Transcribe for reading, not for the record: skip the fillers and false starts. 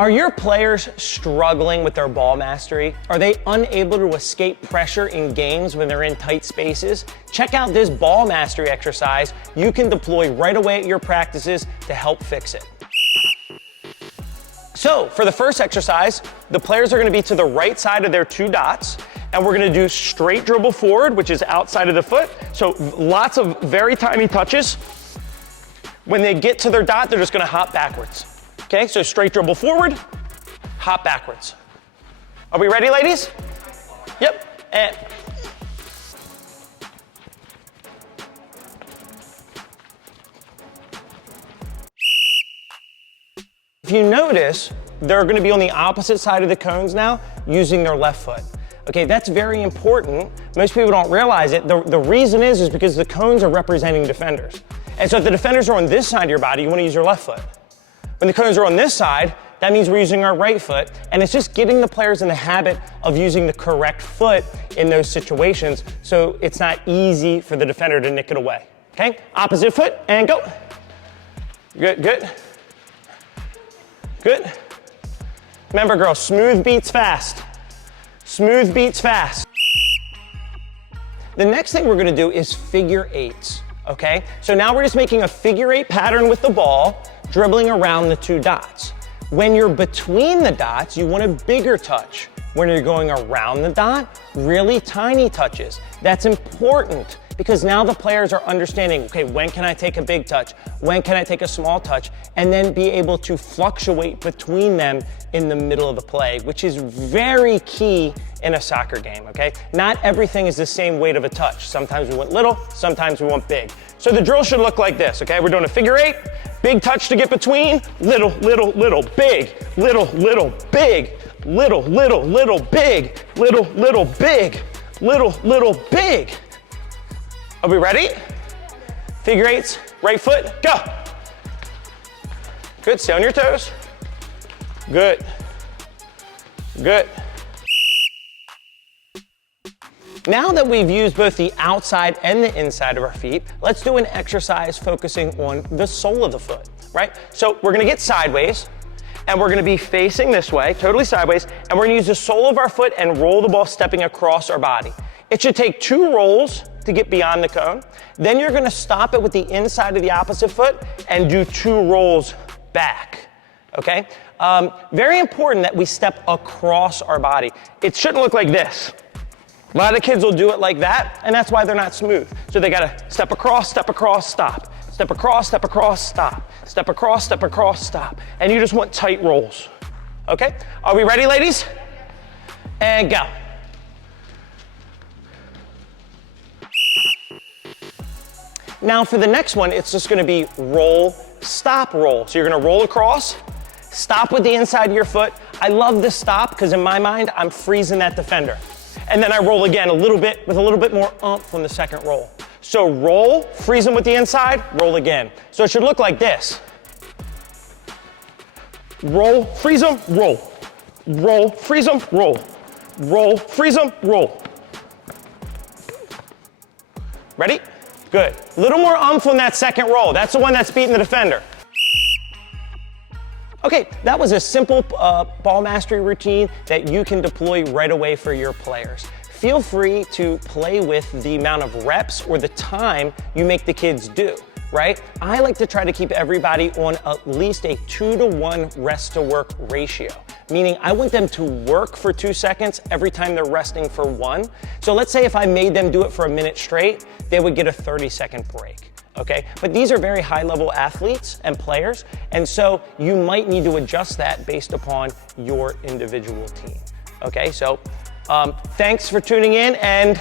Are your players struggling with their ball mastery? Are they unable to escape pressure in games when they're in tight spaces? Check out this ball mastery exercise you can deploy right away at your practices to help fix it. So for the first exercise, the players are going to be to the right side of their 2 dots, and we're going to do straight dribble forward, which is outside of the foot. So lots of very tiny touches. When they get to their dot, they're just going to hop backwards. Okay, so straight dribble forward, hop backwards. Are we ready, ladies? Yep, and if you notice, they're gonna be on the opposite side of the cones now, using their left foot. Okay, that's very important. Most people don't realize it. The reason is because the cones are representing defenders. And so if the defenders are on this side of your body, you wanna use your left foot. When the cones are on this side, that means we're using our right foot, and it's just getting the players in the habit of using the correct foot in those situations, so it's not easy for the defender to nick it away. Okay, opposite foot, and go. Good, good. Good. Remember, girls, smooth beats fast. Smooth beats fast. The next thing we're gonna do is figure eights, okay? So now we're just making a figure 8 pattern with the ball, dribbling around the 2 dots. When you're between the dots, you want a bigger touch. When you're going around the dot, really tiny touches. That's important because now the players are understanding, okay, when can I take a big touch? When can I take a small touch? And then be able to fluctuate between them in the middle of the play, which is very key in a soccer game, okay? Not everything is the same weight of a touch. Sometimes we want little, sometimes we want big. So the drill should look like this, okay? We're doing a figure 8, big touch to get between, little, little, little, big, little, little, big, little, little, little, big, little, little, big, little, little, big. Are we ready? Figure 8s, right foot, go. Good, stay on your toes. Good, good. Now that we've used both the outside and the inside of our feet, let's do an exercise focusing on the sole of the foot, right? So we're gonna get sideways, and we're gonna be facing this way, totally sideways, and we're gonna use the sole of our foot and roll the ball stepping across our body. It should take 2 rolls to get beyond the cone. Then you're gonna stop it with the inside of the opposite foot and do 2 rolls back, okay? Very important that we step across our body. It shouldn't look like this. A lot of kids will do it like that, and that's why they're not smooth. So they gotta step across, stop. Step across, stop. Step across, stop. And you just want tight rolls, okay? Are we ready, ladies? And go. Now for the next one, it's just gonna be roll, stop, roll. So you're gonna roll across, stop with the inside of your foot. I love this stop because in my mind, I'm freezing that defender. And then I roll again a little bit with a little bit more oomph on the second roll. So roll, freeze them with the inside, roll again. So it should look like this. Roll, freeze them, roll. Roll, freeze them, roll. Roll, freeze them, roll. Ready? Good. A little more oomph on that second roll. That's the one that's beating the defender. Okay, that was a simple ball mastery routine that you can deploy right away for your players. Feel free to play with the amount of reps or the time you make the kids do, right? I like to try to keep everybody on at least a 2-to-1 rest to work ratio, meaning I want them to work for 2 seconds every time they're resting for 1. So let's say if I made them do it for a minute straight, they would get a 30-second break. Okay, but these are very high-level athletes and players, and so you might need to adjust that based upon your individual team. Okay, so thanks for tuning in, and